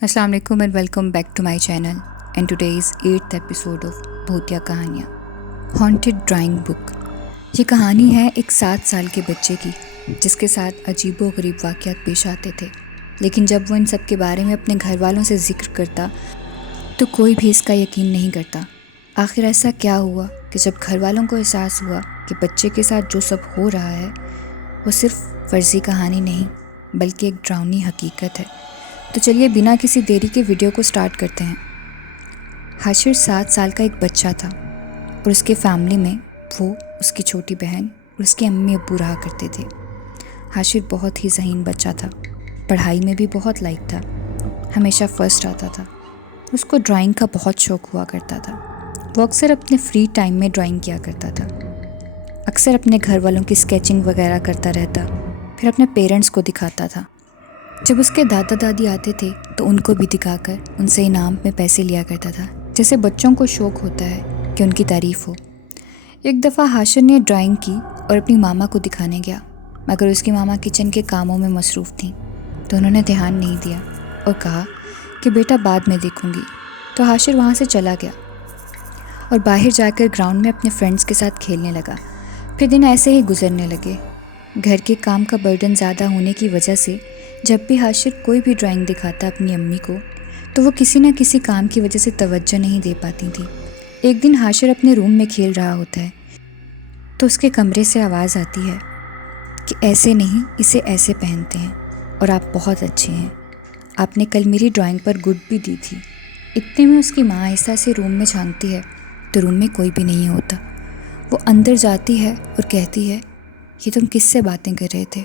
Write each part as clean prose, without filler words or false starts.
السلام علیکم and welcome back to my channel and today's 8th episode of بھوتیا کہانیاں ہانٹڈ ڈرائنگ بک۔ یہ کہانی ہے ایک 7 سال کے بچے کی جس کے ساتھ عجیب و غریب واقعات پیش آتے تھے، لیکن جب وہ ان سب کے بارے میں اپنے گھر والوں سے ذکر کرتا تو کوئی بھی اس کا یقین نہیں کرتا۔ آخر ایسا کیا ہوا کہ جب گھر والوں کو احساس ہوا کہ بچے کے ساتھ جو سب ہو رہا ہے وہ صرف فرضی کہانی نہیں بلکہ ایک ڈراؤنی حقیقت ہے، تو چلیے بنا کسی دیری کے ویڈیو کو سٹارٹ کرتے ہیں۔ حاشر 7 سال کا ایک بچہ تھا اور اس کے فیملی میں وہ، اس کی چھوٹی بہن اور اس کے امی ابو رہا کرتے تھے۔ حاشر بہت ہی ذہین بچہ تھا، پڑھائی میں بھی بہت لائق تھا، ہمیشہ فرسٹ آتا تھا۔ اس کو ڈرائنگ کا بہت شوق ہوا کرتا تھا۔ وہ اکثر اپنے فری ٹائم میں ڈرائنگ کیا کرتا تھا، اکثر اپنے گھر والوں کی اسکیچنگ وغیرہ کرتا رہتا، پھر اپنے پیرنٹس کو دکھاتا تھا۔ جب اس کے دادا دادی آتے تھے تو ان کو بھی دکھا کر ان سے انعام میں پیسے لیا کرتا تھا، جیسے بچوں کو شوق ہوتا ہے کہ ان کی تعریف ہو۔ ایک دفعہ حاشر نے ڈرائنگ کی اور اپنی ماما کو دکھانے گیا، مگر اس کی ماما کچن کے کاموں میں مصروف تھیں تو انہوں نے دھیان نہیں دیا اور کہا کہ بیٹا بعد میں دیکھوں گی، تو حاشر وہاں سے چلا گیا اور باہر جا کر گراؤنڈ میں اپنے فرینڈس کے ساتھ کھیلنے لگا۔ پھر دن ایسے ہی گزرنے لگے۔ گھر کے کام کا برڈن زیادہ ہونے کی وجہ سے جب بھی حاشر کوئی بھی ڈرائنگ دکھاتا اپنی امی کو تو وہ کسی نہ کسی کام کی وجہ سے توجہ نہیں دے پاتی تھی۔ ایک دن حاشر اپنے روم میں کھیل رہا ہوتا ہے تو اس کے کمرے سے آواز آتی ہے کہ ایسے نہیں، اسے ایسے پہنتے ہیں اور آپ بہت اچھے ہیں، آپ نے کل میری ڈرائنگ پر گڈ بھی دی تھی۔ اتنے میں اس کی ماں آہستہ سے روم میں جھانکتی ہے تو روم میں کوئی بھی نہیں ہوتا۔ وہ اندر جاتی ہے اور کہتی ہے کہ تم کس سے باتیں کر رہے تھے؟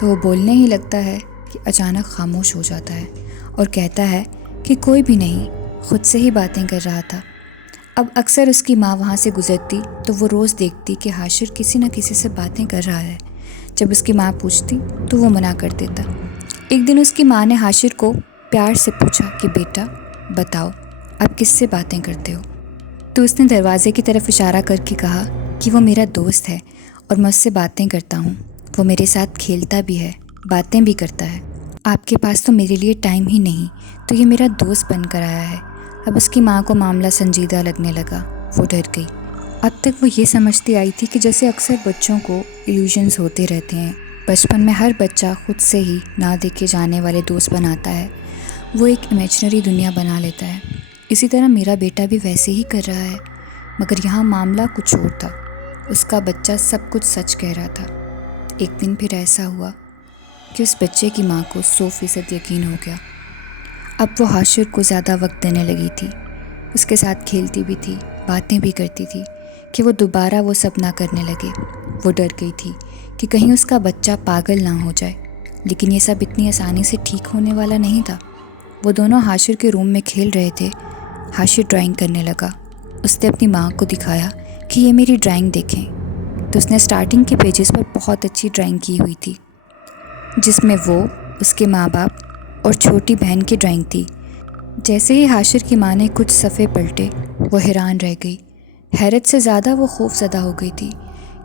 تو وہ بولنے ہی لگتا ہے کہ اچانک خاموش ہو جاتا ہے اور کہتا ہے کہ کوئی بھی نہیں، خود سے ہی باتیں کر رہا تھا۔ اب اکثر اس کی ماں وہاں سے گزرتی تو وہ روز دیکھتی کہ حاشر کسی نہ کسی سے باتیں کر رہا ہے۔ جب اس کی ماں پوچھتی تو وہ منع کر دیتا۔ ایک دن اس کی ماں نے حاشر کو پیار سے پوچھا کہ بیٹا بتاؤ، آپ کس سے باتیں کرتے ہو؟ تو اس نے دروازے کی طرف اشارہ کر کے کہا کہ وہ میرا دوست ہے اور میں اس سے باتیں کرتا ہوں، وہ میرے ساتھ کھیلتا بھی ہے، باتیں بھی کرتا ہے۔ آپ کے پاس تو میرے لیے ٹائم ہی نہیں، تو یہ میرا دوست بن کر آیا ہے۔ اب اس کی ماں کو معاملہ سنجیدہ لگنے لگا، وہ ڈر گئی۔ اب تک وہ یہ سمجھتی آئی تھی کہ جیسے اکثر بچوں کو ایلیوژنز ہوتے رہتے ہیں، بچپن میں ہر بچہ خود سے ہی نہ دیکھے جانے والے دوست بناتا ہے، وہ ایک امیجنری دنیا بنا لیتا ہے۔ اسی طرح میرا بیٹا بھی ویسے ہی کر رہا ہے، مگر یہاں معاملہ کچھ اور تھا۔ اس کا بچہ سب کچھ سچ کہہ رہا تھا۔ ایک دن پھر ایسا ہوا کہ اس بچے کی ماں کو 100% یقین ہو گیا۔ اب وہ حاشر کو زیادہ وقت دینے لگی تھی، اس کے ساتھ کھیلتی بھی تھی، باتیں بھی کرتی تھی کہ وہ دوبارہ وہ سب نہ کرنے لگے۔ وہ ڈر گئی تھی کہ کہیں اس کا بچہ پاگل نہ ہو جائے، لیکن یہ سب اتنی آسانی سے ٹھیک ہونے والا نہیں تھا۔ وہ دونوں حاشر کے روم میں کھیل رہے تھے۔ حاشر ڈرائنگ کرنے لگا۔ اس نے اپنی ماں کو دکھایا کہ یہ میری ڈرائنگ دیکھیں، تو اس نے سٹارٹنگ کے پیجز پر بہت اچھی ڈرائنگ کی ہوئی تھی جس میں وہ، اس کے ماں باپ اور چھوٹی بہن کی ڈرائنگ تھی۔ جیسے ہی حاشر کی ماں نے کچھ صفحے پلٹے وہ حیران رہ گئی۔ حیرت سے زیادہ وہ خوف زدہ ہو گئی تھی،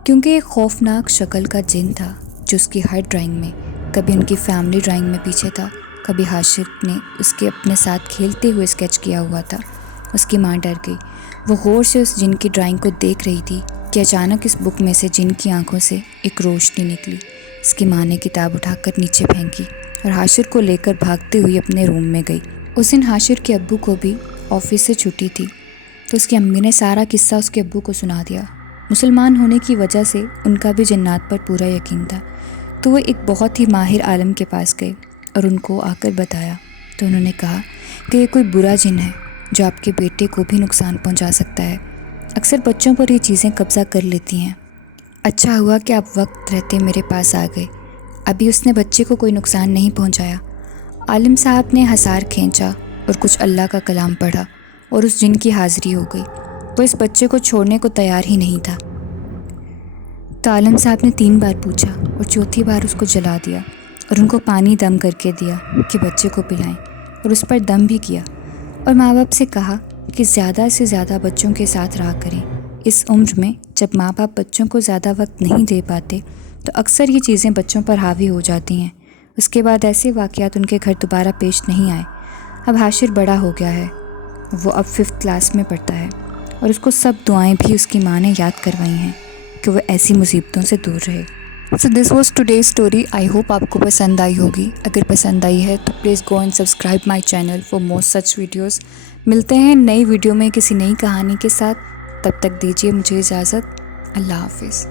کیونکہ ایک خوفناک شکل کا جن تھا جو اس کی ہر ڈرائنگ میں، کبھی ان کی فیملی ڈرائنگ میں پیچھے تھا، کبھی حاشر نے اس کے اپنے ساتھ کھیلتے ہوئے اسکیچ کیا ہوا تھا۔ اس کی ماں ڈر گئی۔ وہ غور سے اس جن کی ڈرائنگ کو دیکھ رہی تھی کہ اچانک اس بک میں سے جن کی آنکھوں سے ایک روشنی نکلی۔ اس کی ماں نے کتاب اٹھا کر نیچے پھینکی اور حاشر کو لے کر بھاگتے ہوئی اپنے روم میں گئی۔ اس دن حاشر کے ابو کو بھی آفس سے چھٹی تھی، تو اس کی امی نے سارا قصہ اس کے ابو کو سنا دیا۔ مسلمان ہونے کی وجہ سے ان کا بھی جنات پر پورا یقین تھا، تو وہ ایک بہت ہی ماہر عالم کے پاس گئے اور ان کو آ کر بتایا، تو انہوں نے کہا کہ یہ کوئی برا جن ہے جو آپ کے بیٹے کو بھی نقصان پہنچا سکتا ہے۔ اکثر بچوں پر یہ چیزیں قبضہ کر لیتی ہیں۔ اچھا ہوا کہ آپ وقت رہتے میرے پاس آ گئے، ابھی اس نے بچے کو کوئی نقصان نہیں پہنچایا۔ عالم صاحب نے ہثار کھینچا اور کچھ اللہ کا کلام پڑھا اور اس جن کی حاضری ہو گئی۔ وہ اس بچے کو چھوڑنے کو تیار ہی نہیں تھا، تو عالم صاحب نے 3 بار پوچھا اور چوتھی بار اس کو جلا دیا اور ان کو پانی دم کر کے دیا کہ بچے کو پلائیں، اور اس پر دم بھی کیا، اور ماں باپ سے کہا کہ زیادہ سے زیادہ بچوں کے ساتھ رہا کریں۔ اس عمر میں جب ماں باپ بچوں کو زیادہ وقت نہیں دے پاتے تو اکثر یہ چیزیں بچوں پر حاوی ہو جاتی ہیں۔ اس کے بعد ایسے واقعات ان کے گھر دوبارہ پیش نہیں آئے۔ اب حاشر بڑا ہو گیا ہے، وہ اب 5th کلاس میں پڑھتا ہے اور اس کو سب دعائیں بھی اس کی ماں نے یاد کروائی ہیں کہ وہ ایسی مصیبتوں سے دور رہے۔ So this was today story. I hope آپ کو پسند آئی ہوگی۔ اگر پسند آئی ہے تو please go and subscribe my channel for more such videos. ملتے ہیں نئی ویڈیو میں کسی نئی کہانی کے ساتھ، تب تک دیجیے مجھے اجازت۔ اللہ حافظ۔